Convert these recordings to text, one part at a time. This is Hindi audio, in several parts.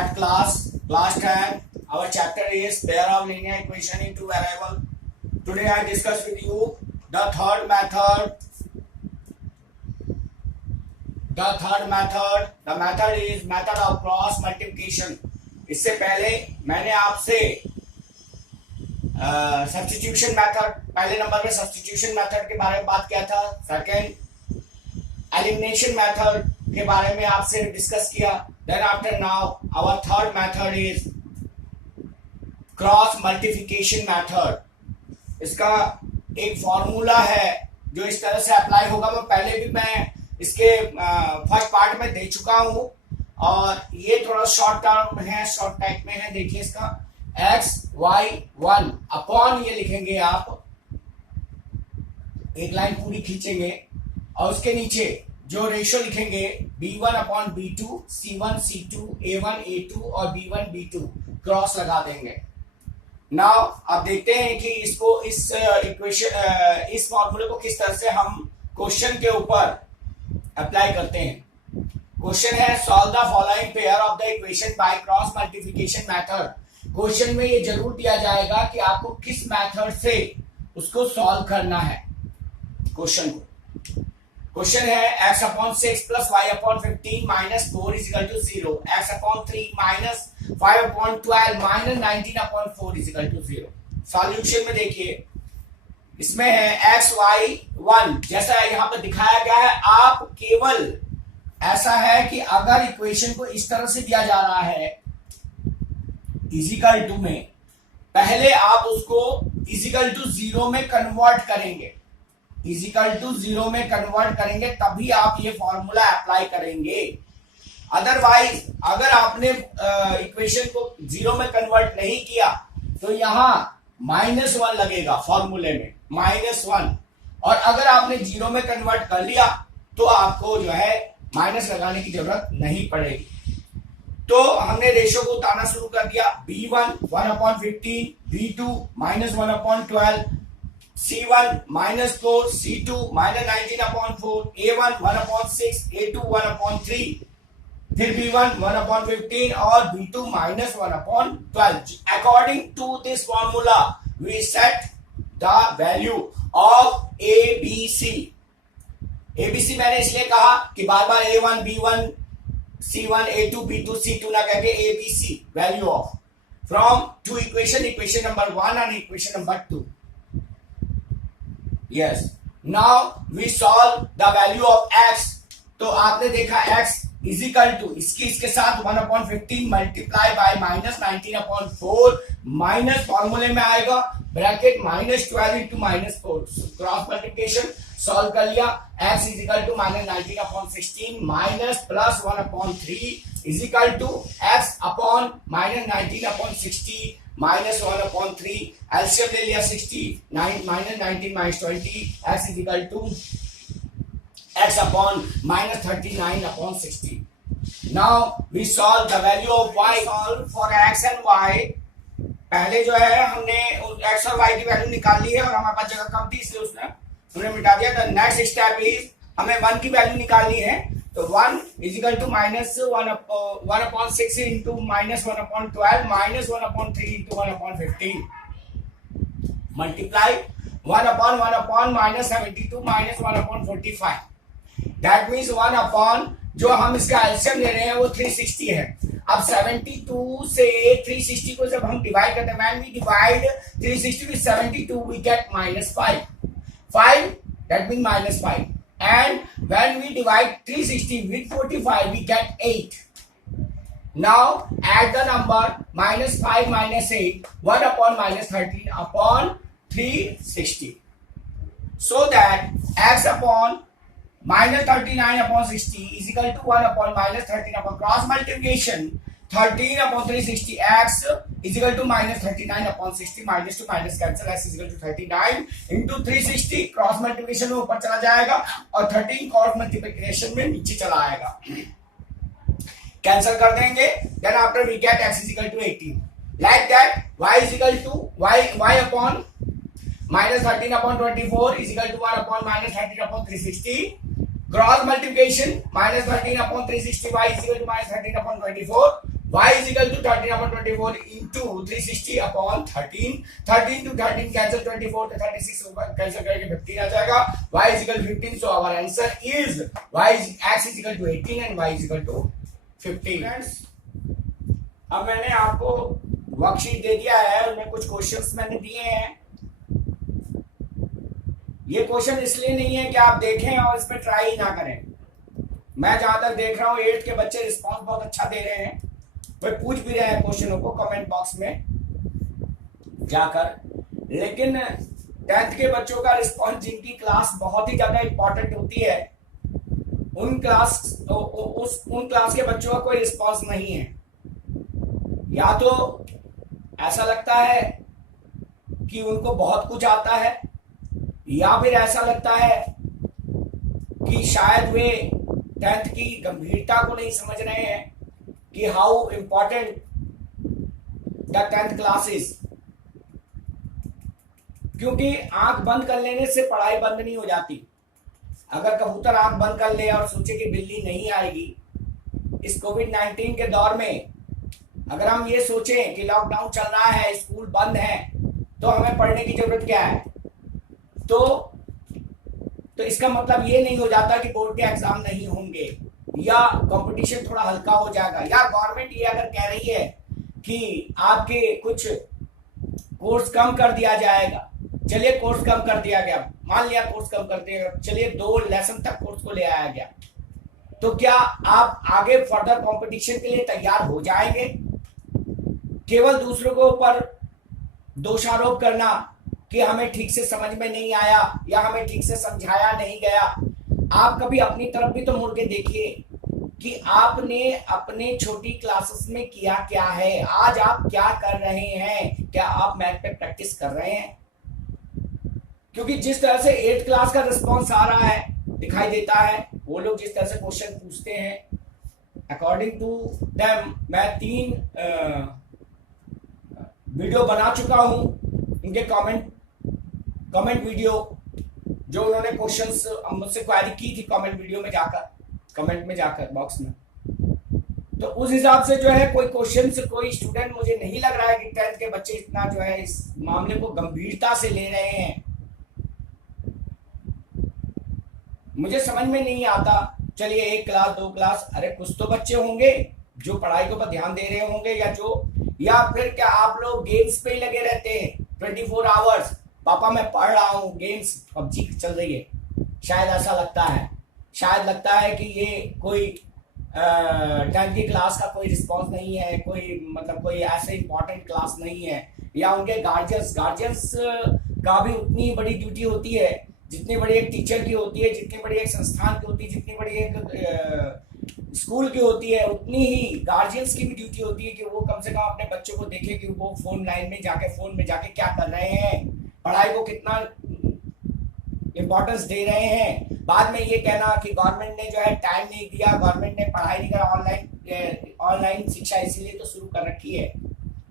at class 10. Our chapter is pair of linear equation into variable. Today I discuss with you the third method. The method is method of cross multiplication. इससे पहले मैंने आपसे सब्स्टिट्यूशन मेथड, पहले नंबर पे सब्स्टिट्यूशन मेथड के बारे में बात किया था। सेकंड एलिमिनेशन मेथड के बारे में आपसे डिस्कस किया। Then after now our third method is cross multiplication method. इसका एक फॉर्मूला है जो इस तरह से अप्लाई होगा। मैं इसके फर्स्ट पार्ट में दे चुका हूं और ये थोड़ा शॉर्ट टर्म है, शॉर्ट टाइप में है। देखिए इसका x/y1 अपॉन ये लिखेंगे, आप एक लाइन पूरी खींचेंगे और उसके नीचे जो रेशियो लिखेंगे b1/b2, c1/c2, a1/a2 और b1/b2 क्रॉस लगा देंगे। नाउ अब देखते हैं कि इसको इस इक्वेशन इस फॉर्मूले को किस तरह से हम क्वेश्चन के ऊपर अप्लाई करते हैं। क्वेश्चन है solve the following pair of the equation by cross multiplication method. Question में ये जरूर दिया जाएगा कि आपको किस मेथड से उसको सॉल्व करना है। क्वेश्चन है x/6 + y/15 - 4 = 0, x/3 - 5/12 - 19/4 = 0। सॉल्यूशन में देखिए, इसमें है x/y1 जैसा यहाँ पर दिखाया गया है। आप केवल ऐसा है कि अगर इक्वेशन को इस तरह से दिया जा रहा है इजिकल टू में, पहले आप उसको इजिकल टू 0 में कन्वर्ट करेंगे। इजिकल टू 0 में कन्वर्ट करेंगे तभी आप ये फॉर्मूला अप्लाई करेंगे। अदरवाइज अगर आपने इक्वेशन को 0 में कन्वर्ट नहीं किया तो यहां -1 लगेगा फॉर्मूले में, -1। और अगर आपने 0 में कन्वर्ट कर लिया तो आपको जो है माइनस लगाने की जरूरत नहीं पड़ेगी। तो हमने रेशियो को उतारना शुरू कर दिया। b1 1/15, b2 -1/12, c1 -4, c2 -19/4, a1 1/6, a2 1/3, फिर b1 1/15 और b2 -1/12। According to this formula, we set the value of ABC। ABC मैंने इसलिए कहा कि बार बार A1, B1, C1, A2, B2, C2 ना कहके ABC value of from two equation number 1 and equation number 2। Yes, now we solve the value of x। तो आपने देखा x इजिकल टू इसके साथ 1/15 मल्टीप्लाई बाय -19/4 माइनस फॉर्मूले में आएगा bracket -12 into -4। Cross multiplication solve कर लिया। x is equal to -19/16 minus plus 1/3 is equal to x upon -19/60 minus 1/3। LCM ले लिया 60, -19 - 20, x is equal to x upon -39/60। Now we solve the value of y। Solve for x and y। पहले जो है हमने x और y की वैल्यू निकाल ली है और हमारे पास जगह कम थी इसलिए हमने मिटा दिया। तो नेक्स्ट स्टेप इज हमें 1 की वैल्यू निकालनी है। तो 1 = -1/6 into -1/12 -1/3 into 1/15 multiply 1/1/-72 -1/45। That means 1 upon जो हम इसका एलसीएम ले रहे हैं वो 360 है। अब 72 से 360 को जब हम डिवाइड करते हैं, when we divide 360 with 72 we get -5 that means -5, and when we divide 360 with 45 we get 8। now add the number -5 -8, 1 upon -13 upon 360, so that x upon -39/60 is equal to 1 upon -13 upon cross multiplication 13/360 x is equal to -39/60 -2 cancel, x is equal to 39 into 360। Cross multiplication में ऊपर चला जाएगा और 13 क्रॉस मल्टीप्लिकेशन में नीचे चला आएगा। कैंसिल कर देंगे। Then after we get x is equal to 18। Like that y is equal to y upon -13/24 is equal to 1 upon -13/360। Cross multiplication -13/360 y is equal to -13/24 y is equal to 13/24 into 360 upon 13, 13 to 13 cancel, 24 to 36 cancel करके 15 आ जाएगा, y is equal to 15. So our answer is x is equal to 18 and y is equal to 15. Friends, अब मैंने आपको वर्कशीट दे दिया है, उसमें कुछ क्वेश्चंस मैंने दिए हैं. ये क्वेश्चन इसलिए नहीं है कि आप देखें और इस पर ट्राई ना करें. मैं जहां तक देख रहा हूँ 8th के बच्चे रिस्पांस बहुत अच्छा दे रहे हैं, वे पूछ भी रहे हैं क्वेश्चनों को कमेंट बॉक्स में जाकर. लेकिन 10th के बच्चों का रिस्पांस, जिनकी क्लास बहुत ही ज्यादा इंपॉर्टेंट होती है, उन क्लास के बच्चों का कोई रिस्पांस नहीं है. या तो ऐसा लगता है कि उनको बहुत कुछ आता है, या फिर ऐसा लगता है कि शायद वे 10th की गंभीरता को नहीं समझ रहे हैं कि how important the 10th class is. क्योंकि आंख बंद कर लेने से पढ़ाई बंद नहीं हो जाती. अगर कबूतर आंख बंद कर ले और सोचे कि बिल्ली नहीं आएगी, इस कोविड-19 के दौर में अगर हम ये सोचें कि लॉकडाउन चल रहा है, स्कूल बंद है, तो हमें पढ़ने की जरूरत क्या है. तो इसका मतलब ये नहीं हो जाता कि बोर्ड के एग्जाम नहीं होंगे या कंपटीशन थोड़ा हल्का हो जाएगा, या गवर्नमेंट ये अगर कह रही है कि आपके कुछ कोर्स कम कर दिया जाएगा. चलिए कोर्स कम कर दिया गया, मान लिया कोर्स कम कर दिया, चलिए 2 लेसन तक कोर्स को ले आया गया, तो क्या आप आगे फर्दर कंपटीशन के लिए तैयार हो जाएंगे? केवल दूसरों के ऊपर दोषारोप करना कि हमें ठीक से समझ में नहीं आया या हमें ठीक से समझाया नहीं गया. आप कभी अपनी तरफ भी तो मुड़ के देखिए कि आपने अपने छोटी क्लासेस में किया क्या है. आज आप क्या कर रहे हैं? क्या आप मैथ पे प्रैक्टिस कर रहे हैं? क्योंकि जिस तरह से 8th क्लास का रिस्पॉन्स आ रहा है, दिखाई देता है, वो लोग जिस तरह से क्वेश्चन पूछते हैं, अकॉर्डिंग टू देम मैं 3 वीडियो बना चुका हूं, उनके कमेंट वीडियो जो उन्होंने क्वेश्चंस मुझसे क्वेरी की थी कमेंट में जाकर बॉक्स में. तो उस हिसाब से जो है कोई स्टूडेंट मुझे नहीं लग रहा है कि 10th के बच्चे इतना जो है इस मामले को गंभीरता से ले रहे हैं. मुझे समझ में नहीं आता. चलिए 1 क्लास 2 क्लास, अरे कुछ तो बच्चे होंगे जो पढ़ाई के ऊपर ध्यान दे रहे होंगे, या फिर क्या आप लोग गेम्स पे ही लगे रहते हैं 24 आवर्स. पापा मैं पढ़ रहा हूँ, गेम्स पबजी चल रही है. शायद ऐसा लगता है कि ये कोई 10th की क्लास का कोई रिस्पांस नहीं है, कोई ऐसे इंपॉर्टेंट क्लास नहीं है. या उनके गार्जियंस का भी उतनी बड़ी ड्यूटी होती है जितनी बड़ी एक टीचर की होती है, जितनी बड़ी एक संस्थान की होती है, जितनी बड़ी एक स्कूल की होती है, उतनी ही गार्जियंस की भी ड्यूटी होती है कि वो कम से कम अपने बच्चों को देखे कि वो फोन में जाके क्या कर रहे हैं, पढ़ाई को कितना इंपॉर्टेंस दे रहे हैं. बाद में ये कहना कि गवर्नमेंट ने जो है टाइम नहीं दिया, गवर्नमेंट ने पढ़ाई नहीं करा, ऑनलाइन शिक्षा इसीलिए तो शुरू कर रखी है,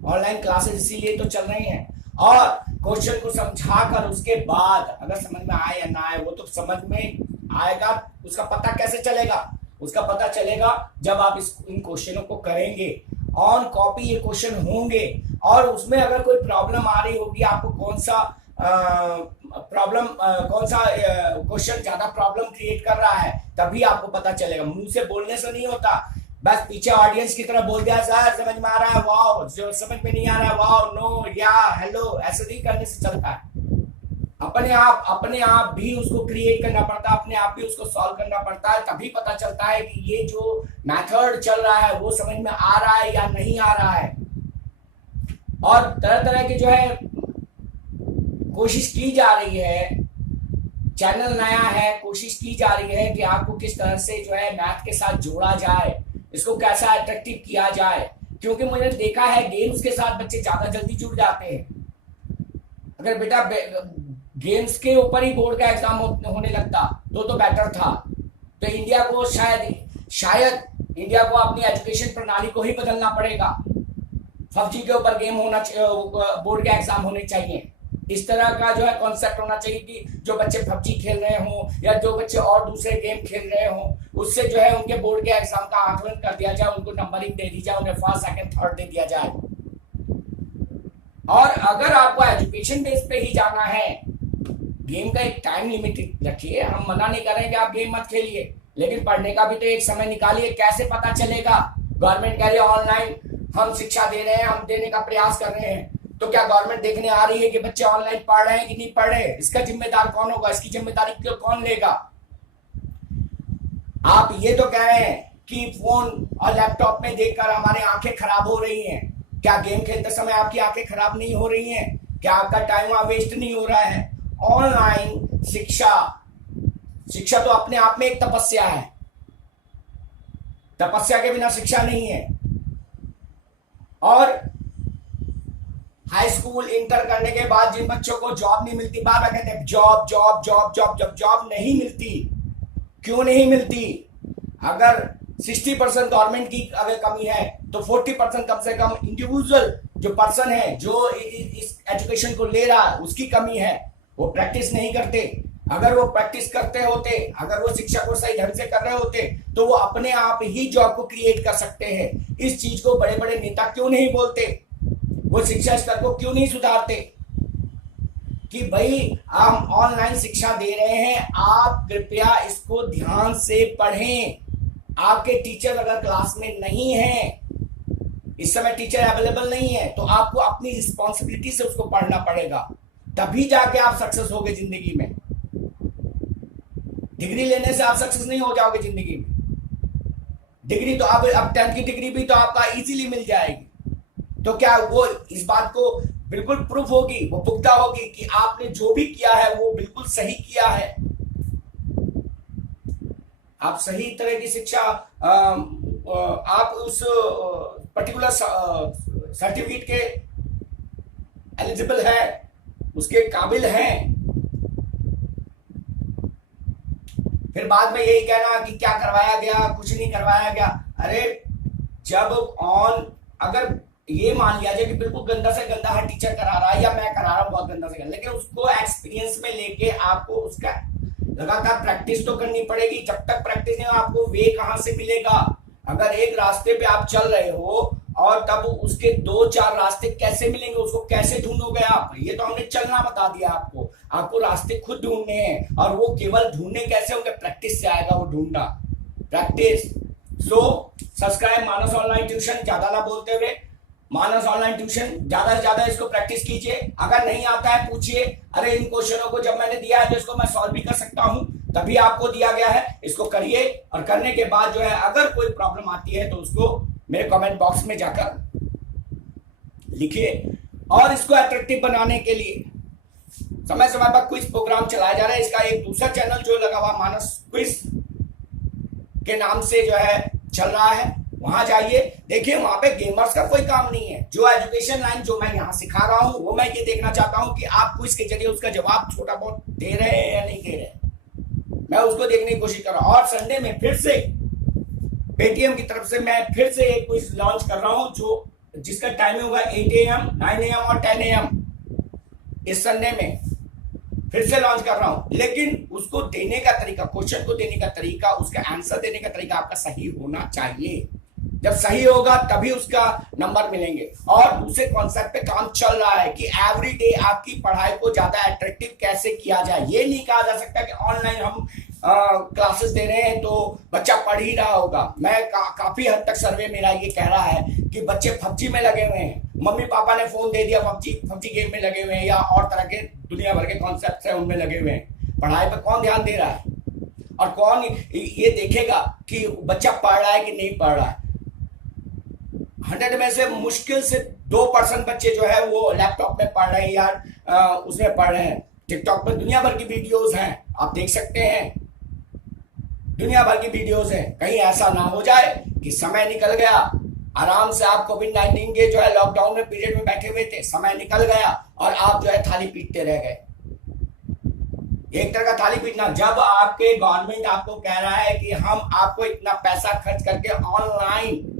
ऑनलाइन क्लासेस इसीलिए तो चल रही हैं. और क्वेश्चन को समझाकर उसके बाद अगर समझ में आए या ना आए, वो तो समझ में आएगा, उसका पता कैसे चलेगा? उसका पता चलेगा जब आप इन क्वेश्चनों को करेंगे. ऑन कॉपी ये क्वेश्चन होंगे और उसमें अगर कोई प्रॉब्लम आ रही होगी, आपको कौन सा क्वेश्चन ज्यादा प्रॉब्लम क्रिएट कर रहा है, तभी आपको पता चलेगा. मुंह से बोलने से नहीं होता, बस पीछे ऑडियंस की तरह बोल दिया सर समझ में आ रहा है, वाओ, जो समझ में नहीं आ रहा है वाओ, नो, या, हेलो, ऐसे नहीं करने से चलता है. अपने आप भी उसको क्रिएट करना पड़ता है, अपने आप भी उसको सॉल्व करना पड़ता है, तभी पता चलता है कि ये जो मेथड चल रहा है वो समझ में आ रहा है या नहीं आ रहा है. और तरह तरह की जो है कोशिश की जा रही है, चैनल नया है, कोशिश की जा रही है कि आपको किस तरह से जो है मैथ के साथ जोड़ा जाए, इसको कैसा अट्रैक्टिव किया जाए. क्योंकि मैंने देखा है गेम्स के साथ बच्चे ज्यादा जल्दी जुड़ जाते हैं. अगर बेटा गेम्स के ऊपर ही बोर्ड का एग्जाम होने लगता तो बेटर था. तो इंडिया को शायद इंडिया को अपनी एजुकेशन प्रणाली को ही बदलना पड़ेगा. PUBG के ऊपर गेम होना, बोर्ड के एग्जाम होने चाहिए. इस तरह का जो है कॉन्सेप्ट होना चाहिए कि जो बच्चे पबजी खेल रहे हों या जो बच्चे और दूसरे गेम खेल रहे हों, उससे जो है उनके बोर्ड के एग्जाम का आकलन कर दिया जाए, उनको नंबरिंग दे दी जाए, उन्हें फर्स्ट सेकंड थर्ड दे दिया जाए। और अगर आपको एजुकेशन बेस पे ही जाना है, गेम का एक टाइम लिमिट रखिए। हम मना नहीं कर रहे हैं कि आप गेम मत खेलिए, लेकिन पढ़ने का भी तो एक समय निकालिए। कैसे पता चलेगा? गवर्नमेंट कह रही है ऑनलाइन हम शिक्षा दे रहे हैं, हम देने का प्रयास कर रहे हैं, तो क्या गवर्नमेंट देखने आ रही है कि बच्चे ऑनलाइन पढ़ रहे हैं कि नहीं पढ़ रहे? इसका जिम्मेदार कौन होगा? इसकी जिम्मेदारी कौन लेगा? आप ये तो कह रहे हैं कि फोन और लैपटॉप में देखकर हमारी आंखें खराब हो रही हैं। क्या गेम खेलते समय आपकी आंखें खराब नहीं हो रही हैं? क्या आपका टाइम वहां वेस्ट नहीं हो रहा है? ऑनलाइन शिक्षा तो अपने आप में एक तपस्या है। तपस्या के बिना शिक्षा नहीं है। और हाई स्कूल इंटर करने के बाद जिन बच्चों को जॉब नहीं मिलती, बार बार कहते हैं जॉब जॉब जॉब जॉब, जब जॉब नहीं मिलती, क्यों नहीं मिलती? अगर 60% गवर्नमेंट की अगर कमी है तो 40% कम से कम इंडिविजुअल जो पर्सन है, जो इस एजुकेशन को ले रहा है, उसकी कमी है। वो प्रैक्टिस नहीं करते। अगर वो प्रैक्टिस करते होते, अगर वो शिक्षा को सही ढंग से कर रहे होते, तो वो अपने आप ही जॉब को क्रिएट कर सकते हैं। इस चीज को बड़े बड़े नेता क्यों नहीं बोलते? वो शिक्षा स्तर को क्यों नहीं सुधारते कि भाई हम ऑनलाइन शिक्षा दे रहे हैं, आप कृपया इसको ध्यान से पढ़ें। आपके टीचर अगर क्लास में नहीं है, इस समय टीचर अवेलेबल नहीं है, तो आपको अपनी रिस्पॉन्सिबिलिटी से उसको पढ़ना पड़ेगा, तभी जाके आप सक्सेस होगे जिंदगी में। डिग्री लेने से आप सक्सेस नहीं हो जाओगे जिंदगी में। डिग्री तो अब 10th की डिग्री भी तो आपका इजीली मिल जाएगी, तो क्या वो इस बात को बिल्कुल प्रूफ होगी, वो पुख्ता होगी कि आपने जो भी किया है वो बिल्कुल सही किया है। आप सही तरह की शिक्षा, आप उस पर्टिकुलर सर्टिफिकेट के एलिजिबल है, उसके काबिल हैं। फिर बाद में यही कहना कि क्या करवाया गया, कुछ नहीं करवाया गया। अरे जब अगर ये मान लिया जाए कि बिल्कुल गंदा से गंदा हर टीचर करा रहा है या मैं करा रहा हूं बहुत गंदा से गंदा, लेकिन उसको एक्सपीरियंस में लेके आपको उसका लगातार प्रैक्टिस तो करनी पड़ेगी। जब तक प्रैक्टिस नहीं हो, आपको वे कहां से मिलेगा? अगर एक रास्ते पे आप चल रहे हो और तब उसके 2-4 रास्ते कैसे मिलेंगे, उसको कैसे ढूंढोगे आप? ये तो हमने चलना बता दिया आपको रास्ते खुद ढूंढने हैं। और वो केवल ढूंढने कैसे होंगे? प्रैक्टिस से आएगा वो ढूंढना, प्रैक्टिस। सो सब्सक्राइब मानस ऑनलाइन ट्यूशन। ज्यादा ना बोलते हुए, मानस ऑनलाइन ट्यूशन ज्यादा से ज्यादा इसको प्रैक्टिस कीजिए। अगर नहीं आता है पूछिए, अरे इन क्वेश्चनों को जब मैंने दिया है तो इसको मैं सॉल्व भी कर सकता हूं, तभी आपको दिया गया है। इसको करिए और करने के बाद जो है अगर कोई प्रॉब्लम आती है तो उसको मेरे कमेंट बॉक्स में जाकर लिखिए। और इसको अट्रैक्टिव बनाने के लिए समय समय पर क्विज प्रोग्राम चलाया जा रहा है। इसका एक दूसरा चैनल जो लगा हुआ मानस क्विज के नाम से जो है चल रहा है, वहां जाइए, देखिए। वहां पे गेमर्स का कोई काम नहीं है। जो एजुकेशन लाइन जो मैं यहां सिखा रहा हूं, वो मैं ये देखना चाहता हूं कि आप क्विज के जरिए उसका जवाब छोटा बहुत दे रहे हैं या नहीं दे रहे, मैं उसको देखने की कोशिश कर रहा हूं। और संडे में फिर से पेटीएम की तरफ से मैं फिर से एक क्विज लॉन्च कर रहा हूं, जिसका टाइमिंग होगा 8 AM, 9 AM और 10 AM। इस संडे में फिर से लॉन्च कर रहा हूं, लेकिन उसको देने का तरीका, क्वेश्चन को देने का तरीका, उसका आंसर देने का तरीका आपका सही होना चाहिए। जब सही होगा तभी उसका नंबर मिलेंगे। और दूसरे कॉन्सेप्ट पे काम चल रहा है कि एवरी डे आपकी पढ़ाई को ज्यादा अट्रैक्टिव कैसे किया जाए। ये नहीं कहा जा सकता कि ऑनलाइन हम क्लासेस दे रहे हैं तो बच्चा पढ़ ही रहा होगा। मैं काफी हद तक सर्वे मेरा ये कह रहा है कि बच्चे पबजी में लगे हुए हैं, मम्मी पापा ने फोन दे दिया, पबजी गेम में लगे हुए हैं, या और तरह के दुनिया भर के कॉन्सेप्ट है उनमें लगे हुए हैं। पढ़ाई पर कौन ध्यान दे रहा है? और कौन ये देखेगा कि बच्चा पढ़ रहा है कि नहीं पढ़ रहा है? 100 में से मुश्किल से 2% बच्चे जो है वो लैपटॉप में पढ़ रहे हैं या उसमें पढ़ रहे हैं। टिकटॉक पर दुनिया भर की वीडियोस हैं, आप देख सकते हैं, दुनिया भर की वीडियोस हैं। कहीं ऐसा ना हो जाए कि समय निकल गया, आराम से आप कोविड-19 के जो है लॉकडाउन में पीरियड में बैठे हुए थे, समय निकल गया और आप जो है थाली पीटते रह गए। एक तरह का थाली पीटना, जब आपके गवर्नमेंट आपको कह रहा है कि हम आपको इतना पैसा खर्च करके ऑनलाइन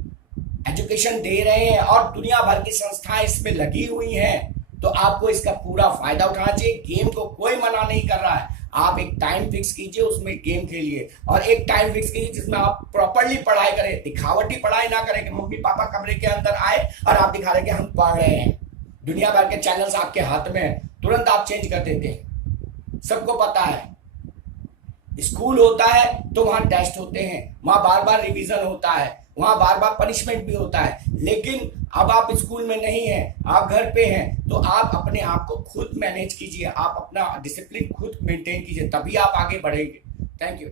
एजुकेशन दे रहे हैं और दुनिया भर की संस्थाएं इसमें लगी हुई हैं, तो आपको इसका पूरा फायदा उठाना चाहिए। गेम को कोई मना नहीं कर रहा है, आप एक टाइम फिक्स कीजिए, उसमें गेम खेलिए, और एक टाइम फिक्स कीजिए जिसमें आप प्रॉपरली पढ़ाई करें, दिखावटी पढ़ाई ना करें कि मम्मी पापा कमरे के अंदर आए और आप दिखा रहे कि हम पढ़ रहे हैं। दुनिया भर के चैनल्स आपके हाथ में है, तुरंत आप चेंज कर देते हैं, सबको पता है। स्कूल होता है तो वहां टेस्ट होते हैं, वहां बार बार रिवीजन होता है, वहां बार बार पनिशमेंट भी होता है। लेकिन अब आप स्कूल में नहीं हैं, आप घर पे हैं, तो आप अपने आप को खुद मैनेज कीजिए, आप अपना डिसिप्लिन खुद मेंटेन कीजिए, तभी आप आगे बढ़ेंगे। Thank you.